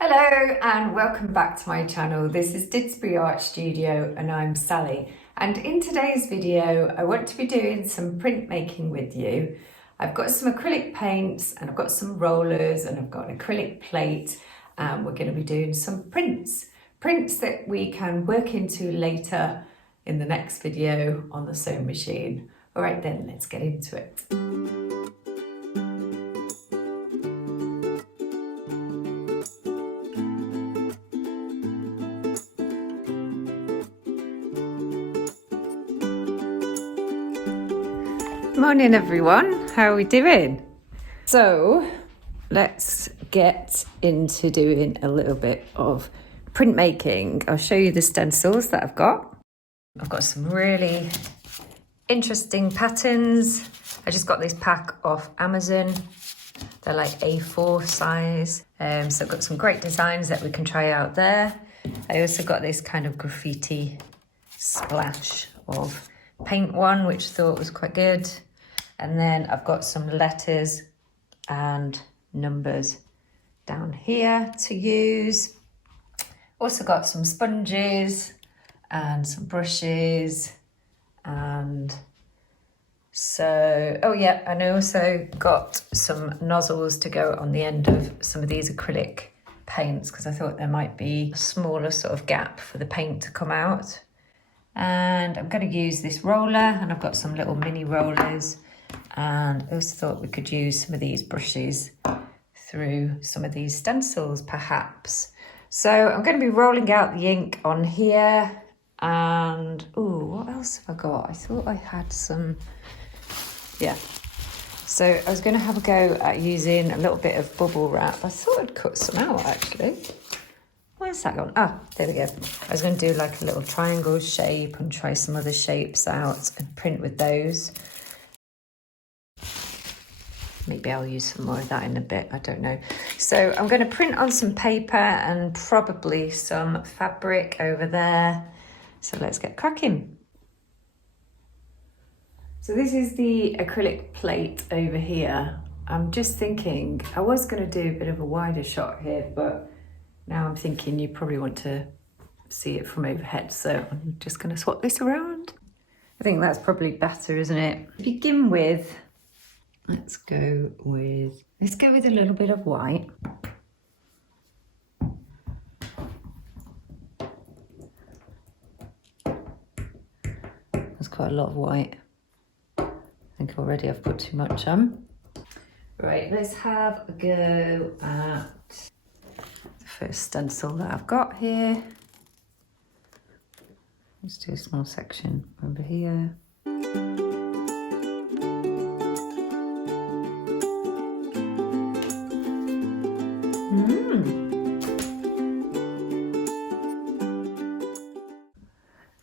Hello and welcome back to my channel. This is Didsbury Art Studio and I'm Sally. And in today's video, I want to be doing some printmaking with you. I've got some acrylic paints and I've got some rollers and I've got an acrylic plate and we're going to be doing some prints. Prints that we can work into later in the next video on the sewing machine. All right then, let's get into it. Morning everyone, how are we doing? So let's get into doing a little bit of printmaking. I'll show you the stencils that I've got. I've got some really interesting patterns. I just got this pack off Amazon. They're like A4 size. So I've got some great designs that we can try out there. I also got this kind of graffiti splash of paint one, which I thought was quite good. And then I've got some letters and numbers down here to use. Also got some sponges and some brushes. And so, oh yeah, and I also got some nozzles to go on the end of some of these acrylic paints because I thought there might be a smaller sort of gap for the paint to come out. And I'm going to use this roller, and I've got some little mini rollers. And I also thought we could use some of these brushes through some of these stencils perhaps. So I'm going to be rolling out the ink on here. And oh, what else have I got? I thought I had some, yeah. So I was going to have a go at using a little bit of bubble wrap. I thought I'd cut some out actually. Where's that gone? Ah, there we go. I was going to do like a little triangle shape and try some other shapes out and print with those. Maybe I'll use some more of that in a bit, I don't know. So I'm going to print on some paper and probably some fabric over there. So let's get cracking. So this is the acrylic plate over here. I'm just thinking, I was going to do a bit of a wider shot here, but now I'm thinking you probably want to see it from overhead. So I'm just going to swap this around. I think that's probably better, isn't it? Begin with, let's go with a little bit of white. That's quite a lot of white. I think already I've put too much on. Right, let's have a go at the first stencil that I've got here. Let's do a small section over here.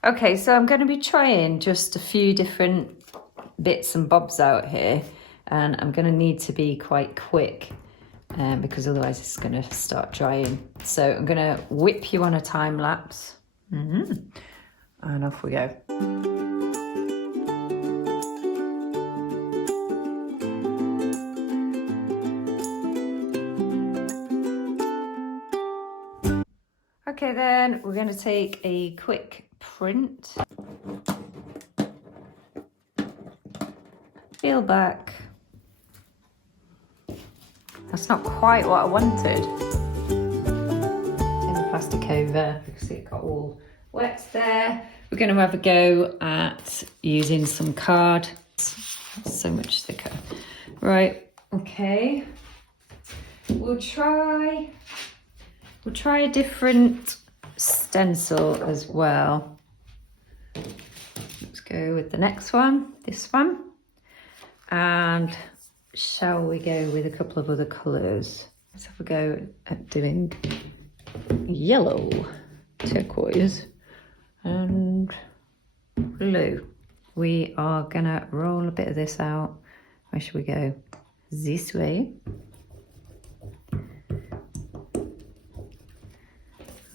Okay, so I'm going to be trying just a few different bits and bobs out here, and I'm going to need to be quite quick because otherwise it's going to start drying. So I'm going to whip you on a time lapse, and off we go. Okay, then we're going to take a quick print. Peel back. That's not quite what I wanted. Turn the plastic over because it got all wet there. We're going to have a go at using some card. It's so much thicker. Right, okay. We'll try a different stencil as well. Let's go with the next one, this one. And shall we go with a couple of other colours? Let's have a go at doing yellow, turquoise, and blue. We are gonna roll a bit of this out. Where should we go? This way.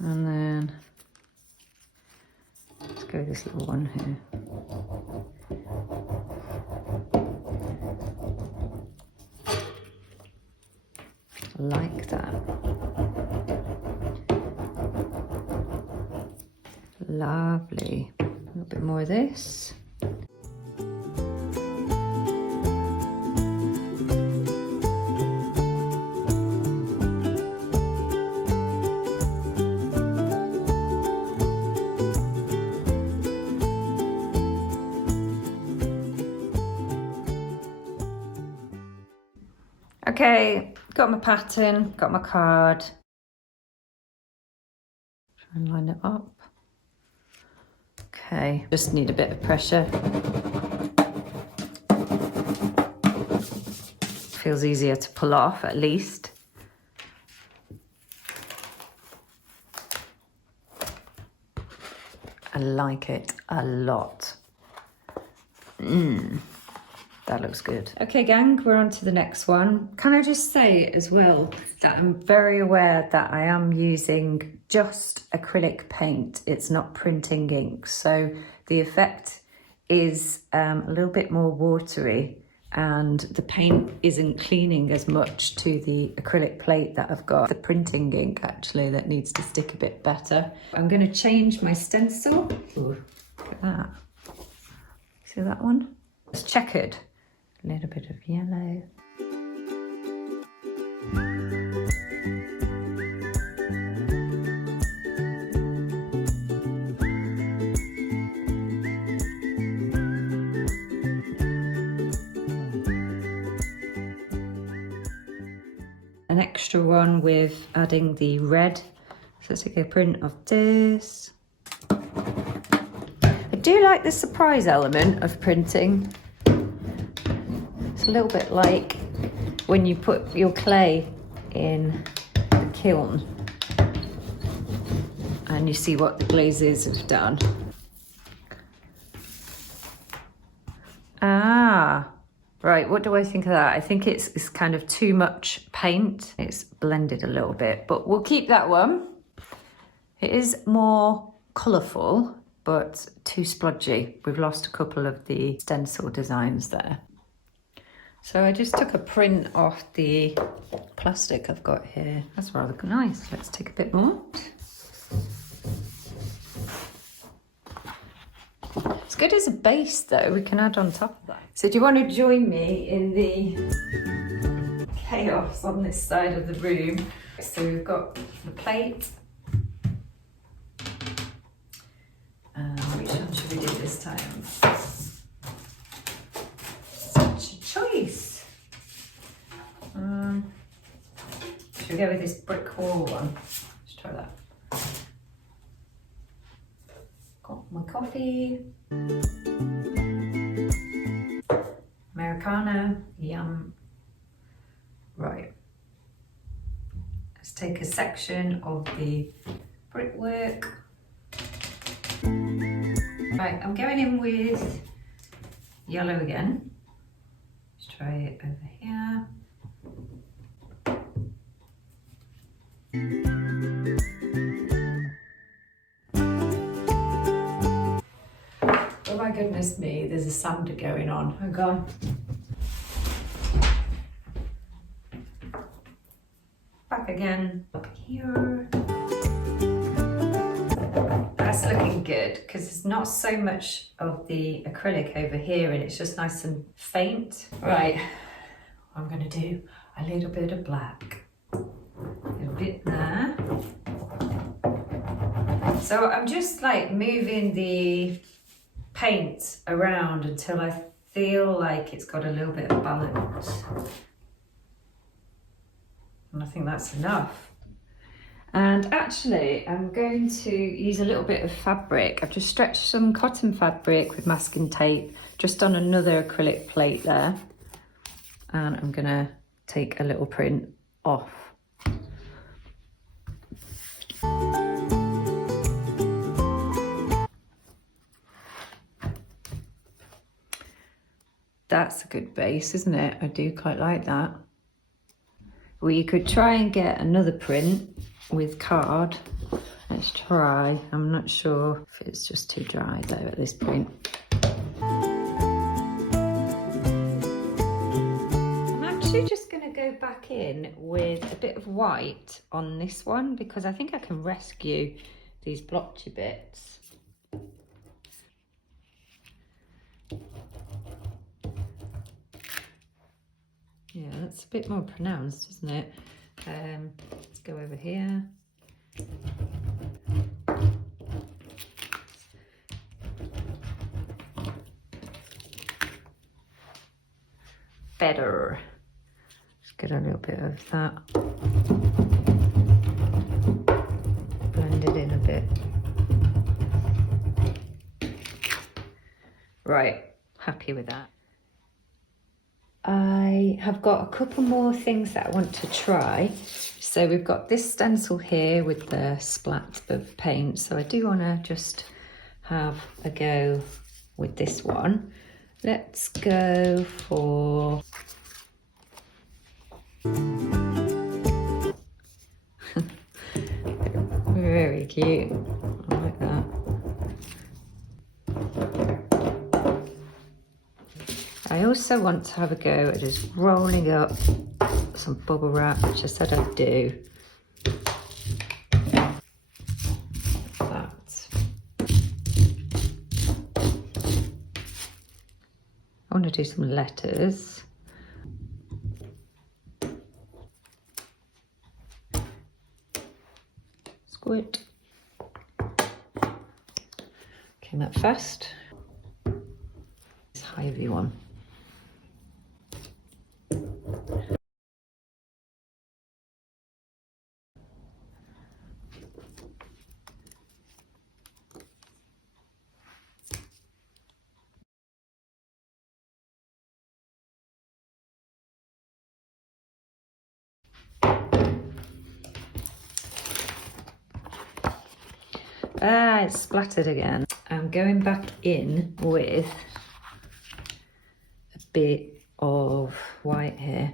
And then let's go this little one here. Like that. Lovely. A little bit more of this. Okay, got my pattern, got my card. Try and line it up. Okay, just need a bit of pressure. Feels easier to pull off at least. I like it a lot. That looks good. Okay, gang, we're on to the next one. Can I just say as well that I'm very aware that I am using just acrylic paint. It's not printing ink. So the effect is a little bit more watery and the paint isn't cleaning as much to the acrylic plate that I've got. The printing ink actually that needs to stick a bit better. I'm going to change my stencil. Ooh, look at that. See that one? It's checkered. A little bit of yellow. An extra one with adding the red. So let's take a print of this. I do like the surprise element of printing. It's a little bit like when you put your clay in the kiln and you see what the glazes have done. Ah, right, what do I think of that? I think it's kind of too much paint. It's blended a little bit, but we'll keep that one. It is more colourful, but too splodgy. We've lost a couple of the stencil designs there. So I just took a print off the plastic I've got here. That's rather nice. Let's take a bit more. It's good as a base though, we can add on top of that. So do you want to join me in the chaos on this side of the room? So we've got the plate. Which one should we do this time? Such a choice. Should we go with this brick wall one? Let's try that. Got my coffee. Americano, yum. Right. Let's take a section of the brickwork. Right, I'm going in with yellow again. Let's try it over here. Oh my goodness me, there's a sander going on. Hang on. Back again, up here. That's looking good because there's not so much of the acrylic over here and it's just nice and faint. Right, I'm going to do a little bit of black. A little bit there. So I'm just like moving the paint around until I feel like it's got a little bit of balance. And I think that's enough. And actually, I'm going to use a little bit of fabric. I've just stretched some cotton fabric with masking tape just on another acrylic plate there. And I'm gonna take a little print off. That's a good base, isn't it? I do quite like that. Well, you could try and get another print with card. Let's try. I'm not sure if it's just too dry though at this point. I'm actually just going to go back in with a bit of white on this one because I think I can rescue these blotchy bits. Yeah, that's a bit more pronounced, isn't it? Let's go over here. Better. Just get a little bit of that. Blend it in a bit. Right, happy with that. I have got a couple more things that I want to try. So we've got this stencil here with the splat of paint. So I do want to just have a go with this one. Let's go for... Very cute. I like that. I also want to have a go at just rolling up some bubble wrap, which I said I'd do. That. I want to do some letters. Squirt. Came up fast. This Hy-Vee one. Ah, it's splattered again. I'm going back in with a bit of white here.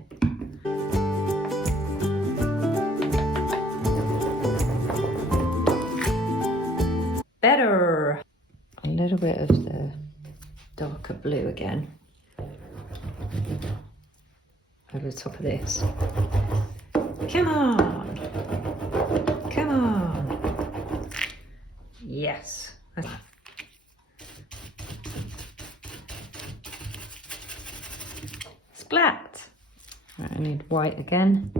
Better. A little bit of the darker blue again over the top of this. Come on. Come on. Yes. Splat. Right, I need white again.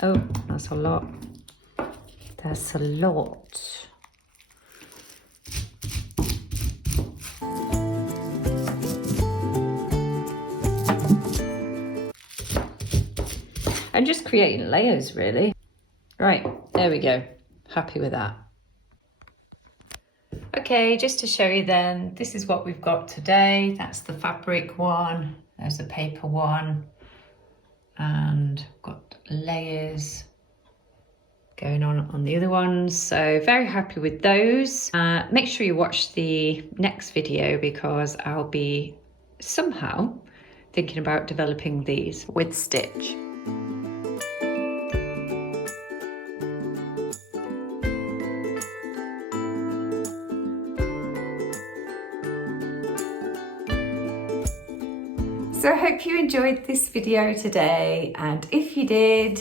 Oh, that's a lot. That's a lot. I'm just creating layers, really. Right, there we go. Happy with that. Okay, just to show you then, this is what we've got today. That's the fabric one, there's the paper one, and got layers going on the other ones. So very happy with those. Make sure you watch the next video because I'll be somehow thinking about developing these with stitch. So I hope you enjoyed this video today, and if you did,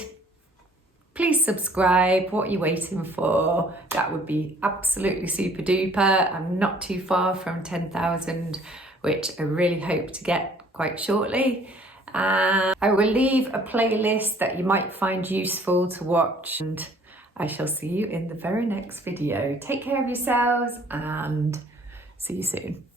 please subscribe. What are you waiting for? That would be absolutely super duper. I'm not too far from 10,000, which I really hope to get quite shortly. I will leave a playlist that you might find useful to watch, and I shall see you in the very next video. Take care of yourselves and see you soon.